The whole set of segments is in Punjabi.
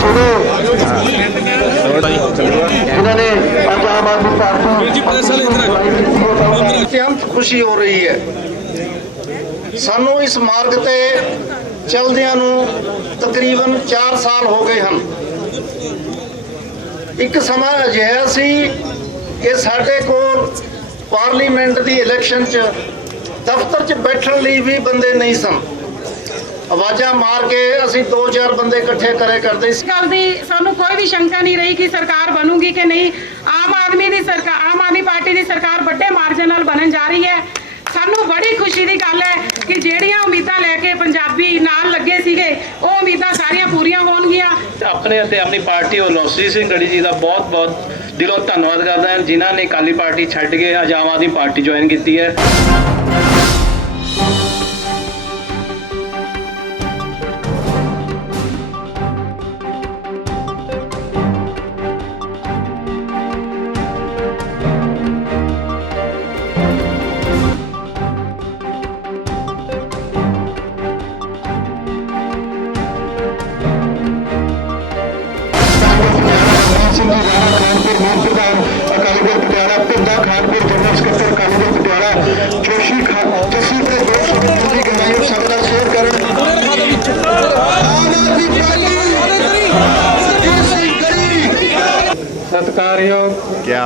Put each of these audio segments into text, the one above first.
ਦੀ ਗੜੀ ਦਾ ਪ੍ਰੈਸ ਖੁਸ਼ੀ ਹੋ ਰਹੀ ਹੈ ਸਾਨੂੰ ਇਸ ਮਾਰਗ ਤੇ ਚਲਦਿਆਂ ਨੂੰ ਤਕਰੀਬਨ 4 ਸਾਲ ਹੋ ਗਏ ਹਨ ਇੱਕ ਸਮਾਂ ਅਜਿਹਾ ਸੀ ਕਿ ਸਾਡੇ ਕੋਲ ਪਾਰਲੀਮੈਂਟ ਦੀ ਇਲੈਕਸ਼ਨ 'ਚ ਦਫ਼ਤਰ 'ਚ ਬੈਠਣ ਲਈ ਵੀ ਬੰਦੇ ਨਹੀਂ ਸਨ ਆਵਾਜ਼ਾਂ ਮਾਰ ਕੇ ਅਸੀਂ 2-4 ਬੰਦੇ ਇਕੱਠੇ ਕਰੇ ਕਰਦੇ ਸੀ। ਇਸ ਗੱਲ ਦੀ ਸਾਨੂੰ ਕੋਈ ਵੀ ਸ਼ੰਕਾ ਨਹੀਂ ਰਹੀ ਕਿ ਸਰਕਾਰ ਬਣੂਗੀ ਕਿ ਨਹੀਂ। ਆਮ ਆਦਮੀ ਦੀ ਸਰਕਾਰ ਆਮ ਆਦਮੀ ਪਾਰਟੀ ਦੀ ਸਰਕਾਰ ਵੱਡੇ ਮਾਰਜਨ ਨਾਲ ਬਣਨ ਜਾ ਰਹੀ ਹੈ। ਸਾਨੂੰ ਬੜੀ ਖੁਸ਼ੀ ਦੀ ਗੱਲ ਹੈ ਕਿ ਜਿਹੜੀਆਂ ਉਮੀਦਾਂ ਲੈ ਕੇ ਪੰਜਾਬੀ ਨਾਲ ਲੱਗੇ ਸੀਗੇ ਉਹ ਉਮੀਦਾਂ ਸਾਰੀਆਂ ਪੂਰੀਆਂ ਹੋਣਗੀਆਂ। ਆਪਣੇ ਅਤੇ ਆਪਣੀ ਪਾਰਟੀ ਵੱਲੋਂ ਸ੍ਰੀ ਸਿੰਘ ਗੜੀ ਜੀ ਦਾ ਬਹੁਤ ਬਹੁਤ ਦਿਲੋਂ ਧੰਨਵਾਦ ਕਰਦਾ ਹਾਂ। ਜਿਨ੍ਹਾਂ ਨੇ ਅਕਾਲੀ ਪਾਰਟੀ ਛੱਡ ਕੇ ਅੱਜ ਆਮ ਆਦਮੀ ਪਾਰਟੀ ਜੁਆਇਨ ਕੀਤੀ ਹੈ।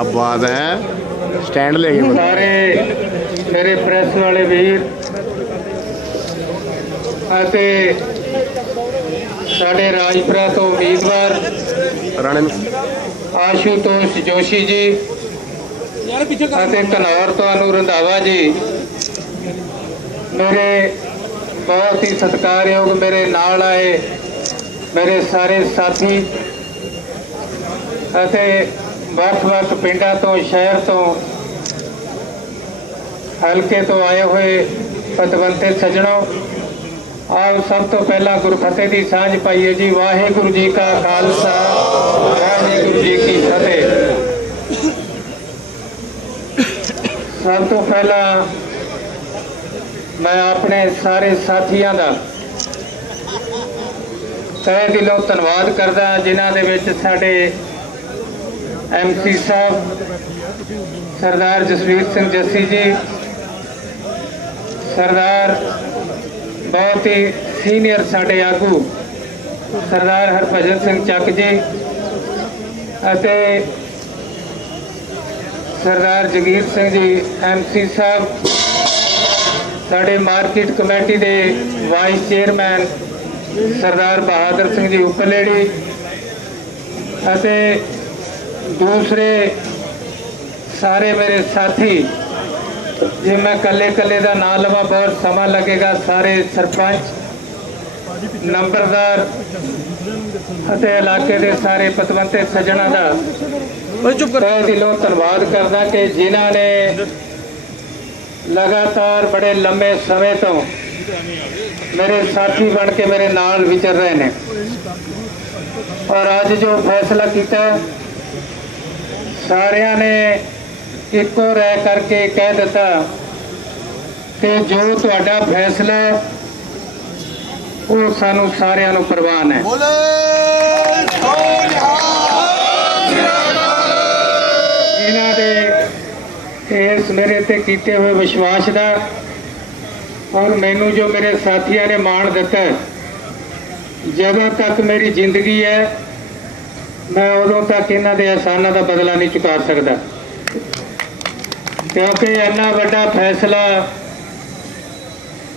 ਬਾਤ ਹੈ। ਸਟੈਂਡ ਲੈ ਕੇ ਸਾਰੇ ਮੇਰੇ ਪ੍ਰੈਸ ਵਾਲੇ ਵੀਰ ਅਤੇ ਸਾਡੇ ਰਾਜਪੁਰਾ ਤੋਂ ਉਮੀਦਵਾਰ ਰਾਣੇ ਆਸ਼ੂਤੋਸ਼ ਜੋਸ਼ੀ ਜੀ ਅਤੇ ਕਨੌਰ ਤੋਂ ਅਨੂ ਰੰਧਾਵਾ ਜੀ ਮੇਰੇ ਬਹੁਤ ਹੀ ਸਤਿਕਾਰਯੋਗ ਮੇਰੇ ਨਾਲ ਆਏ ਮੇਰੇ ਸਾਰੇ ਸਾਥੀ ਅਤੇ ਵੱਖ-ਵੱਖ ਪਿੰਡਾਂ ਤੋਂ ਸ਼ਹਿਰ ਤੋਂ ਹਲਕੇ ਤੋਂ ਆਏ ਹੋਏ ਪਤਵੰਤੇ ਸੱਜਣੋ ਆਓ ਸਭ ਤੋਂ ਪਹਿਲਾਂ ਗੁਰਫਤਿਹ ਦੀ ਸਾਂਝ ਪਾਈਏ ਜੀ। ਵਾਹਿਗੁਰੂ ਜੀ ਕਾ ਖਾਲਸਾ ਵਾਹਿਗੁਰੂ ਜੀ ਕੀ ਫਤਿਹ। ਸਭ ਤੋਂ ਪਹਿਲਾਂ ਮੈਂ ਆਪਣੇ ਸਾਰੇ ਸਾਥੀਆਂ ਦਾ ਤਹਿ ਦਿਲੋਂ ਧੰਨਵਾਦ ਕਰਦਾ ਹਾਂ, ਜਿਨ੍ਹਾਂ ਦੇ ਵਿੱਚ ਸਾਡੇ ਐਮਸੀ ਸਾਹਿਬ, ਸਰਦਾਰ ਜਸਵੀਰ ਸਿੰਘ ਜੱਸੀ ਜੀ, ਸਰਦਾਰ ਬਹੁਤ ਹੀ ਸੀਨੀਅਰ ਸਾਡੇ ਆਗੂ, ਸਰਦਾਰ ਹਰਭਜਨ ਸਿੰਘ ਚੱਕ ਜੀ ਅਤੇ ਸਰਦਾਰ ਜਗੀਰ ਸਿੰਘ ਜੀ, ਐਮਸੀ ਸਾਹਿਬ, ਸਾਡੇ ਮਾਰਕੀਟ ਕਮੇਟੀ ਦੇ ਵਾਈਸ ਚੇਅਰਮੈਨ ਸਰਦਾਰ ਬਹਾਦਰ ਸਿੰਘ ਜੀ ਉਪਲੇੜੀ ਅਤੇ ਦੂਸਰੇ ਸਾਰੇ ਮੇਰੇ ਸਾਥੀ ਜੇ ਮੈਂ ਕੱਲੇ ਕੱਲੇ ਦਾ ਨਾਮ ਲਵਾਂ ਬਹੁਤ ਸਮਾਂ ਲੱਗੇਗਾ ਸਾਰੇ ਸਰਪੰਚ ਨੰਬਰਦਾਰ ਅਤੇ ਇਲਾਕੇ ਦੇ ਸਾਰੇ ਪਤਵੰਤੇ ਸੱਜਣਾ ਦਾ। ਚੁੱਪ ਕਰ। ਦਿਲੋਂ ਧੰਨਵਾਦ ਕਰਦਾ ਕਿ ਜਿਨ੍ਹਾਂ ਨੇ ਲਗਾਤਾਰ ਬੜੇ ਲੰਮੇ ਸਮੇਂ ਤੋਂ ਮੇਰੇ ਸਾਥੀ ਬਣ ਕੇ ਮੇਰੇ ਨਾਲ ਵਿਚਰ ਰਹੇ ਨੇ। ਔਰ ਅੱਜ ਜੋ ਫੈਸਲਾ ਕੀਤਾ ਸਾਰਿਆਂ ਨੇ ਇੱਕੋ ਰਹਿ ਕਰਕੇ ਕਹਿ ਦਿੱਤਾ ਕਿ ਜੋ ਤੁਹਾਡਾ ਫੈਸਲਾ ਹੈ, ਉਹ ਸਾਨੂੰ ਸਾਰਿਆਂ ਨੂੰ ਪ੍ਰਵਾਨ ਹੈ। ਇਹਨਾਂ ਦੇ ਇਸ ਮੇਰੇ ਤੇ ਕੀਤੇ ਹੋਏ ਵਿਸ਼ਵਾਸ ਦਾ ਔਰ ਮੈਨੂੰ ਜੋ ਮੇਰੇ ਸਾਥੀਆਂ ਨੇ ਮਾਣ ਦਿੱਤਾ ਜਦੋਂ ਤੱਕ ਮੇਰੀ ਜ਼ਿੰਦਗੀ ਹੈ ਮੈਂ ਉਦੋਂ ਤੱਕ ਇਹਨਾਂ ਦੇ ਅਹਿਸਾਨਾਂ ਦਾ ਬਦਲਾ ਨਹੀਂ ਚੁਕਾ ਸਕਦਾ। ਕਿਉਂਕਿ ਇੰਨਾ ਵੱਡਾ ਫੈਸਲਾ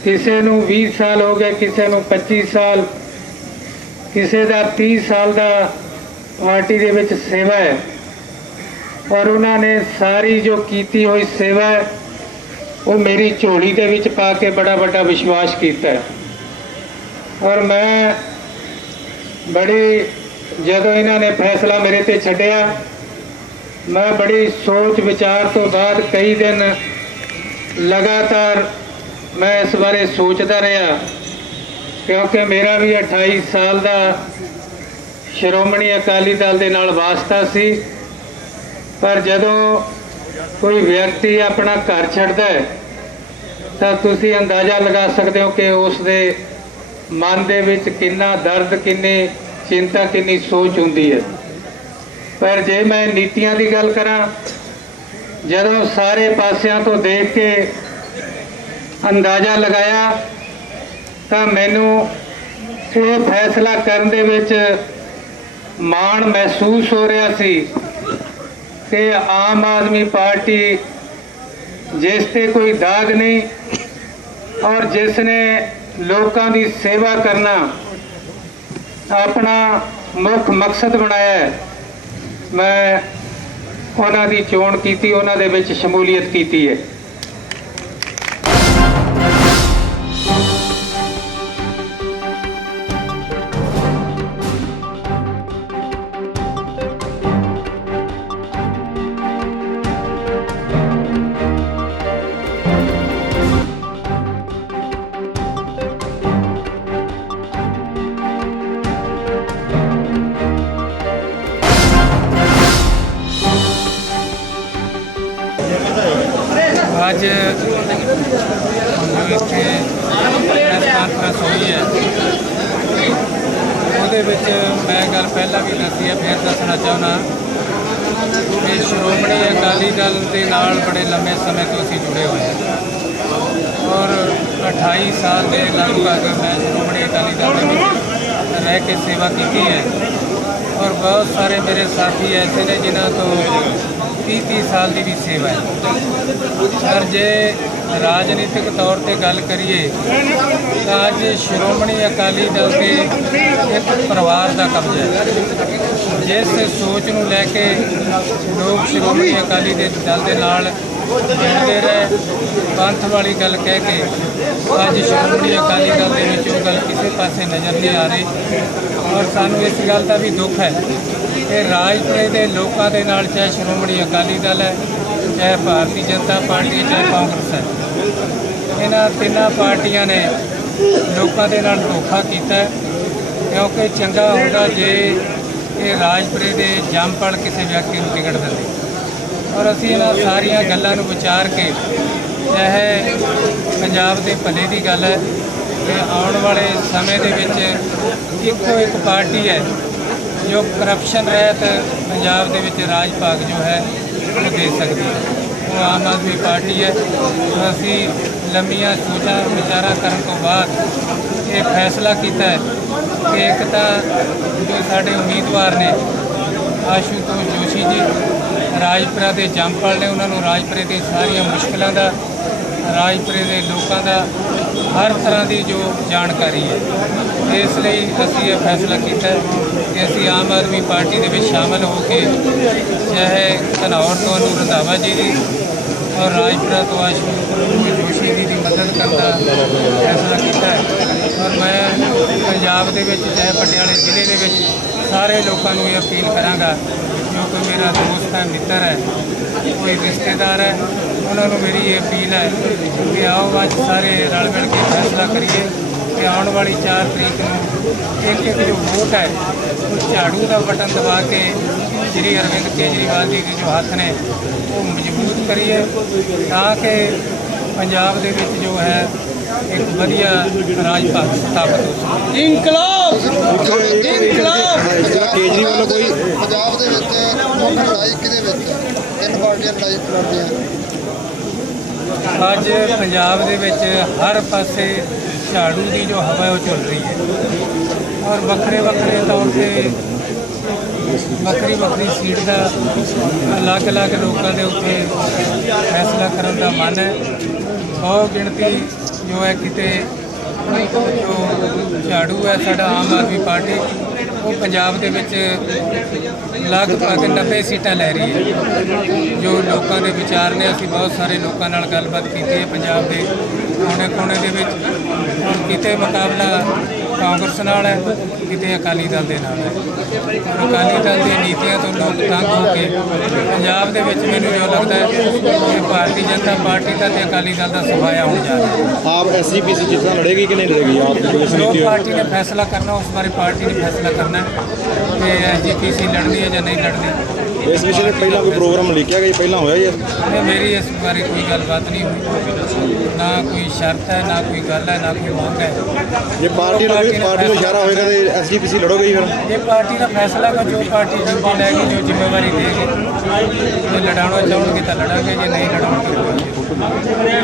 ਕਿਸੇ ਨੂੰ 20 ਸਾਲ ਹੋ ਗਏ, ਕਿਸੇ ਨੂੰ 25 ਸਾਲ, ਕਿਸੇ ਦਾ 30 ਸਾਲ ਦਾ ਪਾਰਟੀ ਦੇ ਵਿੱਚ ਸੇਵਾ ਹੈ। ਔਰ ਉਹਨਾਂ ਨੇ ਸਾਰੀ ਜੋ ਕੀਤੀ ਹੋਈ ਸੇਵਾ ਉਹ ਮੇਰੀ ਝੋਲੀ ਦੇ ਵਿੱਚ ਪਾ ਕੇ ਬੜਾ ਵੱਡਾ ਵਿਸ਼ਵਾਸ ਕੀਤਾ ਹੈ। ਔਰ ਮੈਂ ਬੜੀ ਜਦੋਂ ਇਹਨਾਂ ਨੇ ਫੈਸਲਾ ਮੇਰੇ ਤੇ ਛੱਡਿਆ, ਮੈਂ ਬੜੀ ਸੋਚ ਵਿਚਾਰ ਤੋਂ ਬਾਅਦ ਕਈ ਦਿਨ ਲਗਾਤਾਰ ਮੈਂ ਇਸ ਬਾਰੇ ਸੋਚਦਾ ਰਿਹਾ, ਕਿਉਂਕਿ ਮੇਰਾ ਵੀ 28 ਸਾਲ ਦਾ ਸ਼੍ਰੋਮਣੀ ਅਕਾਲੀ ਦਲ ਦੇ ਨਾਲ ਵਾਸਤਾ ਸੀ, ਪਰ ਜਦੋਂ ਕੋਈ ਵਿਅਕਤੀ ਆਪਣਾ ਘਰ ਛੱਡਦਾ ਹੈ, ਤਾਂ ਤੁਸੀਂ ਅੰਦਾਜ਼ਾ ਲਗਾ ਸਕਦੇ ਹੋ ਕਿ ਉਸ ਦੇ ਮਨ ਦੇ ਵਿੱਚ ਕਿੰਨਾ ਦਰਦ, ਕਿੰਨੇ ਚਿੰਤਾ ਕਿੰਨੀ ਸੋਚ ਹੁੰਦੀ ਹੈ। ਪਰ ਜੇ ਮੈਂ ਨੀਤੀਆਂ ਦੀ ਗੱਲ ਕਰਾਂ, ਜਦੋਂ ਸਾਰੇ ਪਾਸਿਆਂ ਤੋਂ ਦੇਖ ਕੇ ਅੰਦਾਜ਼ਾ ਲਗਾਇਆ, ਤਾਂ ਮੈਨੂੰ ਇਹ ਫੈਸਲਾ ਕਰਨ ਦੇ ਵਿੱਚ ਮਾਣ ਮਹਿਸੂਸ ਹੋ ਰਿਹਾ ਸੀ ਕਿ ਆਮ ਆਦਮੀ ਪਾਰਟੀ ਜਿਸ ਤੇ ਕੋਈ ਦਾਗ ਨਹੀਂ ਔਰ ਜਿਸ ਨੇ ਲੋਕਾਂ ਦੀ ਸੇਵਾ ਕਰਨਾ ਆਪਣਾ ਮੁੱਖ ਮਕਸਦ ਬਣਾਇਆ ਹੈ। ਮੈਂ ਉਹਨਾਂ ਦੀ ਚੋਣ ਕੀਤੀ, ਉਹਨਾਂ ਦੇ ਵਿੱਚ ਸ਼ਮੂਲੀਅਤ ਕੀਤੀ ਹੈ। ਪਹਿਲਾਂ ਹੈ ਫਿਰ ਦੱਸਣਾ ਚਾਹੁੰਦਾ ਕਿ ਸ਼੍ਰੋਮਣੀ ਅਕਾਲੀ ਦਲ ਦੇ ਨਾਲ ਬੜੇ ਲੰਮੇ ਸਮੇਂ ਤੋਂ ਅਸੀਂ ਜੁੜੇ ਹੋਏ ਹਾਂ। ਔਰ 28 ਸਾਲ ਦੇ ਲਗਭਗ ਮੈਂ ਸ਼੍ਰੋਮਣੀ ਅਕਾਲੀ ਦਲ ਦੇ ਵਿੱਚ ਰਹਿ ਕੇ ਸੇਵਾ ਕੀਤੀ ਹੈ। ਔਰ ਬਹੁਤ ਸਾਰੇ ਮੇਰੇ ਸਾਥੀ ਐਸੇ ਨੇ ਜਿਨ੍ਹਾਂ ਤੋਂ 30 30 ਸਾਲ ਦੀ ਵੀ ਸੇਵਾ ਹੈ। ਪਰ ਜੇ ਰਾਜਨੀਤਿਕ ਤੌਰ ਤੇ ਗੱਲ ਕਰੀਏ, ਤਾਂ ਅੱਜ ਸ਼੍ਰੋਮਣੀ ਅਕਾਲੀ ਦਲ ਤੇ ਇੱਕ ਪਰਿਵਾਰ ਦਾ ਕਬਜ਼ਾ ਹੈ। ਜਿਸ ਸੋਚ ਨੂੰ ਲੈ ਕੇ ਲੋਕ ਸ਼੍ਰੋਮਣੀ ਅਕਾਲੀ ਦੇ ਦਲ ਦੇ ਨਾਲ ਜੁੜਦੇ ਰਹੇ। ਪੰਥ ਵਾਲੀ ਗੱਲ ਕਹਿ ਕੇ ਅੱਜ ਸ਼੍ਰੋਮਣੀ ਅਕਾਲੀ ਦਲ ਦੇ ਵਿੱਚ ਉਹ ਗੱਲ ਕਿਸੇ ਪਾਸੇ ਨਜ਼ਰ ਨਹੀਂ ਆ ਰਹੀ। ਔਰ ਸਾਨੂੰ ਇਸ ਗੱਲ ਦਾ ਵੀ ਦੁੱਖ ਹੈ ਕਿ ਰਾਜਪੁਰੇ ਦੇ ਲੋਕਾਂ ਦੇ ਨਾਲ ਚਾਹੇ ਸ਼੍ਰੋਮਣੀ ਅਕਾਲੀ ਦਲ ਹੈ, ਚਾਹੇ ਭਾਰਤੀ ਜਨਤਾ ਪਾਰਟੀ ਚਾਹੇ ਕਾਂਗਰਸ ਹੈ। ਇਹਨਾਂ ਤਿੰਨਾਂ ਪਾਰਟੀਆਂ ਨੇ ਲੋਕਾਂ ਦੇ ਨਾਲ ਧੋਖਾ ਕੀਤਾ ਕਿਉਂਕਿ ਚੰਗਾ ਹੁੰਦਾ ਜੇ ਇਹ ਰਾਜਪੁਰੇ ਦੇ ਜੰਮਪਲ ਕਿਸੇ ਵਿਅਕਤੀ ਨੂੰ ਟਿਕਟ ਦਿੰਦੇ। ਔਰ ਅਸੀਂ ਇਹਨਾਂ ਸਾਰੀਆਂ ਗੱਲਾਂ ਨੂੰ ਵਿਚਾਰ ਕੇ ਚਾਹੇ ਪੰਜਾਬ ਦੇ ਭਲੇ ਦੀ ਗੱਲ ਹੈ। ਕਿ ਆਉਣ ਵਾਲੇ ਸਮੇਂ ਦੇ ਵਿੱਚ ਇੱਕੋ ਇੱਕ ਪਾਰਟੀ ਹੈ, ਜੋ ਕਰਪਸ਼ਨ ਰਹਿਤ ਪੰਜਾਬ ਦੇ ਵਿੱਚ ਰਾਜ ਭਾਗ ਜੋ ਹੈ, ਉਹ ਦੇ ਸਕਦੀ ਹੈ। ਉਹ ਆਮ ਆਦਮੀ ਪਾਰਟੀ ਹੈ। ਸੋ ਅਸੀਂ ਲੰਮੀਆਂ ਸੋਚਾਂ, ਵਿਚਾਰਾਂ ਕਰਨ ਤੋਂ ਬਾਅਦ ਇਹ ਫੈਸਲਾ ਕੀਤਾ ਹੈ ਕਿ ਇੱਕ ਤਾਂ ਜੋ ਸਾਡੇ ਉਮੀਦਵਾਰ ਨੇ, ਆਸ਼ੂਤੋਸ਼ ਜੋਸ਼ੀ ਜੀ, ਰਾਜਪੁਰਾ ਦੇ ਜੰਮਪਲ ਨੇ, ਉਹਨਾਂ ਨੂੰ ਰਾਜਪੁਰੇ ਦੀ ਸਾਰੀਆਂ ਮੁਸ਼ਕਲਾਂ ਦਾ ਰਾਜਪੁਰੇ ਦੇ ਲੋਕਾਂ ਦਾ ਹਰ ਤਰ੍ਹਾਂ ਦੀ ਜੋ ਜਾਣਕਾਰੀ ਹੈ। ਇਸ ਲਈ ਅਸੀਂ ਇਹ ਫੈਸਲਾ ਕੀਤਾ ਕਿ ਅਸੀਂ ਆਮ ਆਦਮੀ ਪਾਰਟੀ ਦੇ ਵਿੱਚ ਸ਼ਾਮਲ ਹੋ ਕੇ ਚਾਹੇ ਘਨੌਰ ਤੋਂ ਅਨੂ ਰੰਧਾਵਾ ਜੀ ਦੀ ਔਰ ਰਾਜਪੁਰਾ ਤੋਂ ਆਸ਼ੂਤੋਸ਼ ਜੋਸ਼ੀ ਜੀ ਦੀ ਮਦਦ ਕਰਨ ਦਾ ਫੈਸਲਾ ਕੀਤਾ ਹੈ। ਔਰ ਮੈਂ ਪੰਜਾਬ ਦੇ ਵਿੱਚ ਚਾਹੇ ਪਟਿਆਲੇ ਜ਼ਿਲ੍ਹੇ ਦੇ ਵਿੱਚ ਸਾਰੇ ਲੋਕਾਂ ਨੂੰ ਇਹ ਅਪੀਲ ਕਰਾਂਗਾ ਕਿਉਂਕਿ ਮੇਰਾ ਦੋਸਤ ਹੈ, ਮਿੱਤਰ ਹੈ, ਕੋਈ ਰਿਸ਼ਤੇਦਾਰ ਹੈ ਉਹਨਾਂ ਨੂੰ ਮੇਰੀ ਇਹ ਅਪੀਲ ਹੈ ਕਿ ਆਓ ਅੱਜ ਸਾਰੇ ਰਲ ਮਿਲ ਕੇ ਫੈਸਲਾ ਕਰੀਏ ਕਿ ਆਉਣ ਵਾਲੀ 4 ਤਰੀਕ ਨੂੰ ਇੱਕ ਇੱਕ ਜੋ ਵੋਟ ਹੈ ਉਹ ਝਾੜੂ ਦਾ ਬਟਨ ਦਬਾ ਕੇ ਸ਼੍ਰੀ ਅਰਵਿੰਦ ਕੇਜਰੀਵਾਲ ਜੀ ਦੇ ਜੋ ਹੱਥ ਨੇ ਉਹ ਮਜ਼ਬੂਤ ਕਰੀਏ ਤਾਂ ਕਿ ਪੰਜਾਬ ਦੇ ਵਿੱਚ ਜੋ ਹੈ ਇੱਕ ਵਧੀਆ ਰਾਜ ਭਾਗ ਸਥਾਪਿਤ ਹੋ ਸਕੇ। ਕੇਜਰੀਵਾਲ ਕੋਈ ਪੰਜਾਬ ਦੇ ਵਿੱਚ ਮੁੱਖ ਲੜਾਈ ਕਿਹਦੇ ਵਿੱਚ? ਤਿੰਨ ਪਾਰਟੀਆਂ ਲੜਾਈ ਲੜਦੀਆਂ ਅੱਜ ਪੰਜਾਬ ਦੇ ਵਿੱਚ ਹਰ ਪਾਸੇ ਝਾੜੂ ਦੀ ਜੋ ਹਵਾ ਉਹ ਚੱਲ ਰਹੀ ਹੈ। ਔਰ ਵੱਖਰੇ ਵੱਖਰੇ ਤੌਰ ਤੇ ਵੱਖਰੀ ਵੱਖਰੀ ਸੀਟ ਦਾ ਅਲੱਗ-ਅਲੱਗ ਲੋਕਾਂ ਦੇ ਉੱਤੇ ਫੈਸਲਾ ਕਰਨ ਦਾ ਮਨ ਹੈ। ਬਹੁਤ ਗਿਣਤੀ ਜੋ ਹੈ ਕਿਤੇ ਜੋ ਝਾੜੂ ਹੈ, ਸਾਡਾ ਆਮ ਆਦਮੀ ਪਾਰਟੀ ਉਹ ਪੰਜਾਬ ਦੇ ਵਿੱਚ ਲਗਭਗ 90 ਸੀਟਾਂ ਲੈ ਰਹੀ ਹੈ। ਜੋ ਲੋਕਾਂ ਦੇ ਵਿਚਾਰ ਨੇ, ਅਸੀਂ ਬਹੁਤ ਸਾਰੇ ਲੋਕਾਂ ਨਾਲ ਗੱਲਬਾਤ ਕੀਤੀ ਹੈ ਪੰਜਾਬ ਦੇ ਕੋਨੇ-ਕੋਨੇ ਦੇ ਵਿੱਚ। ਕਿਤੇ ਮੁਕਾਬਲਾ ਕਾਂਗਰਸ ਨਾਲ ਹੈ ਕਿਤੇ ਅਕਾਲੀ ਦਲ ਦੇ ਨਾਲ ਹੈ। ਅਕਾਲੀ ਦਲ ਦੀਆਂ ਨੀਤੀਆਂ ਤੋਂ ਲੋਕ ਤੰਗ ਹੋ ਕੇ ਪੰਜਾਬ ਦੇ ਵਿੱਚ ਮੈਨੂੰ ਜੋ ਲੱਗਦਾ ਹੈ ਕਿ ਭਾਰਤੀ ਜਨਤਾ ਪਾਰਟੀ ਦਾ ਤੇ ਅਕਾਲੀ ਦਲ ਦਾ ਸਫਾਇਆ ਹੋਣ ਜਾ ਰਿਹਾ ਹੈ। ਆਪ ਐਸਜੀਪੀਸੀ ਜਿਸ ਤਰ੍ਹਾਂ ਲੜੇਗੀ ਕਿ ਨਹੀਂ ਲੜੇਗੀ? ਆਪ ਦੀ ਜੋ ਨੀਤੀ ਪਾਰਟੀ ਨੇ ਫੈਸਲਾ ਕਰਨਾ ਉਸ ਬਾਰੇ ਪਾਰਟੀ ਨੇ ਫੈਸਲਾ ਕਰਨਾ ਹੈ ਕਿ ਐਸਜੀਪੀਸੀ ਲੜਨੀ ਹੈ ਜਾਂ ਨਹੀਂ ਲੜਨੀ ਇਸ ਵਿਸ਼ੇ ਤੇ ਪਹਿਲਾਂ ਕੋਈ ਪ੍ਰੋਗਰਾਮ ਲਿਖਿਆ ਗਿਆ ਪਹਿਲਾਂ ਹੋਇਆ ਜੀ? ਨਹੀਂ, ਮੇਰੀ ਇਸ ਬਾਰੇ ਕੋਈ ਗੱਲਬਾਤ ਨਹੀਂ ਹੋਈ। ਨਾ ਕੋਈ ਸ਼ਰਤ ਹੈ ਨਾ ਕੋਈ ਗੱਲ ਹੈ ਨਾ ਕੋਈ ਮੰਗ ਹੈ। ਜੇ ਪਾਰਟੀ ਨੂੰ ਪਾਰਟੀ ਨੂੰ ਇਸ਼ਾਰਾ ਹੋਏਗਾ ਤੇ ਐਸਜੀਪੀਸੀ ਲੜੋਗੇ ਫਿਰ? ਇਹ ਪਾਰਟੀ ਦਾ ਫੈਸਲਾ ਹੈ ਜੋ ਪਾਰਟੀ ਜਿੰਦੀ ਲੈਗੀ ਜੋ ਜ਼ਿੰਮੇਵਾਰੀ ਦੇਗੀ ਜੇ ਲੜਾਉਣਾ ਚਾਹੋਗੇ ਤਾਂ ਲੜਾਂਗੇ ਜੇ ਨਹੀਂ ਲੜਾਉਣਗੇ